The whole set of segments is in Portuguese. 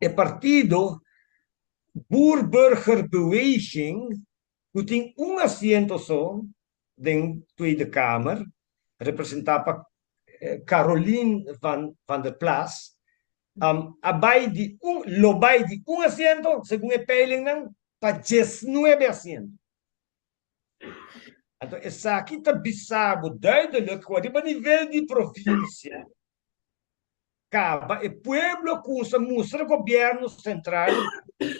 El partido Boer-Burgerbeweging, que tem um assento só dentro da Tweede Kamer, representava Caroline van der Plas, abai de lobai de um assento, segundo a peiling, para 19 assentos. Então, essa aqui está bizarro, duidelijk, a nível de província, acaba, o pueblo custa mostrar o governo central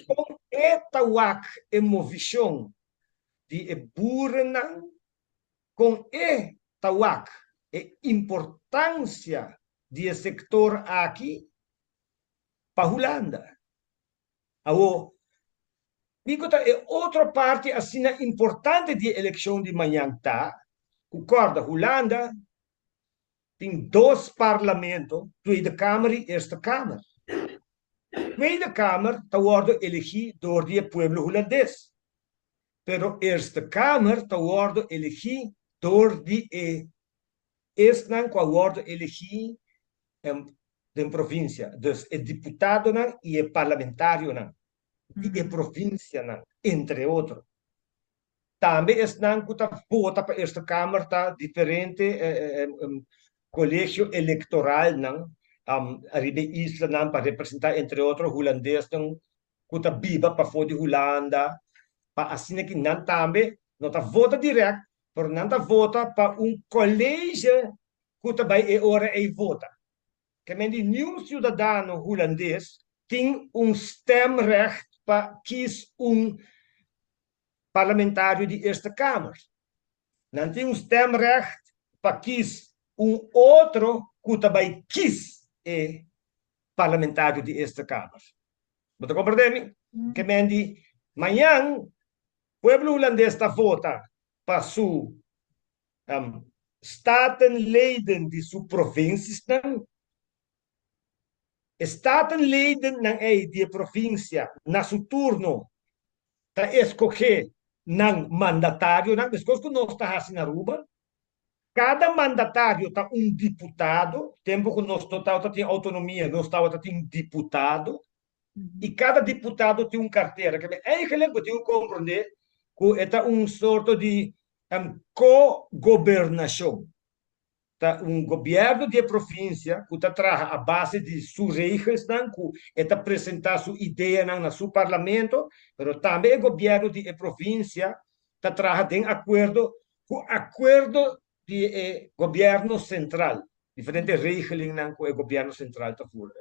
com etawak emovision de burna com etawak e importância do sector aqui para a Holanda. Agora, é outra parte assim importante da eleição de manhã, tá? Concorda, Holanda tem dois parlamentos, Tweede Kamer e Eerste Kamer. Tweede Kamer está worden elegido door die pueblo holandês. Pero Eerste Kamer está worden elegido door die Eerste qua worden elegido de província. Dus het diputado e het parlamentario e a província, entre outros. Também estão que vota para esta Câmara tá diferente colégio eleitoral arriba isla para representar entre outros holandeses que tá viva para fora de Holanda para assim que não também não tá vota direto por não tá vota para colégio que também é hora e vota que nenhum cidadão holandês tem stemrecht para kies parlamentário de Eerste Kamer. Não tem stemrecht para kies outro que também quis parlamentário de Eerste Kamer. Você compreende? Que mendi, amanhã, o povo holandês está vota para su statenleden de sua província, statenleden de província, na seu turno, está escolher ng mandatário, después que nós está assim na Aruba, cada mandatário está diputado, tempo que nós total tem autonomia, nós tem diputado, e cada diputado tem carteira. É que eu tenho que compreender que é sorto de co-governação. Tá governo de província que está a base de suas regras, que está apresentar sua ideia no seu parlamento, mas também o governo de província está em acordo com o acordo de governo central, diferentes regras que o governo central está fazendo.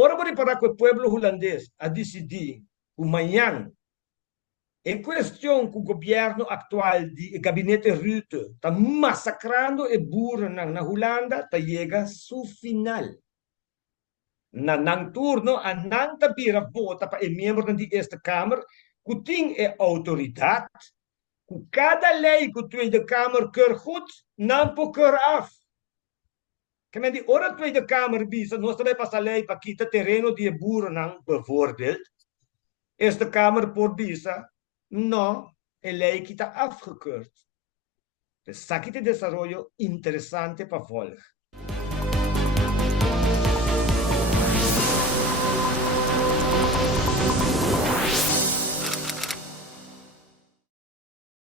Ora vou parar com o povo holandês a decidir amanhã em questão que o governo atual do gabinete Rutte está massacrando e burro na Holanda, está chega ao seu final. Na turno, a não vira vota para o membro da Eerste Kamer, que tem a autoridade, que cada lei que a Tweede Kamer quer goed, não pode quer af. Que me diz, ora a Tweede Kamer bisa, nós também passa lei para quitar terreno de burro, bijvoorbeeld. Eerste Kamer por bisa, não, a lei que está afgekeurd. Dus dat is een desenvolvimento interessante para volgen.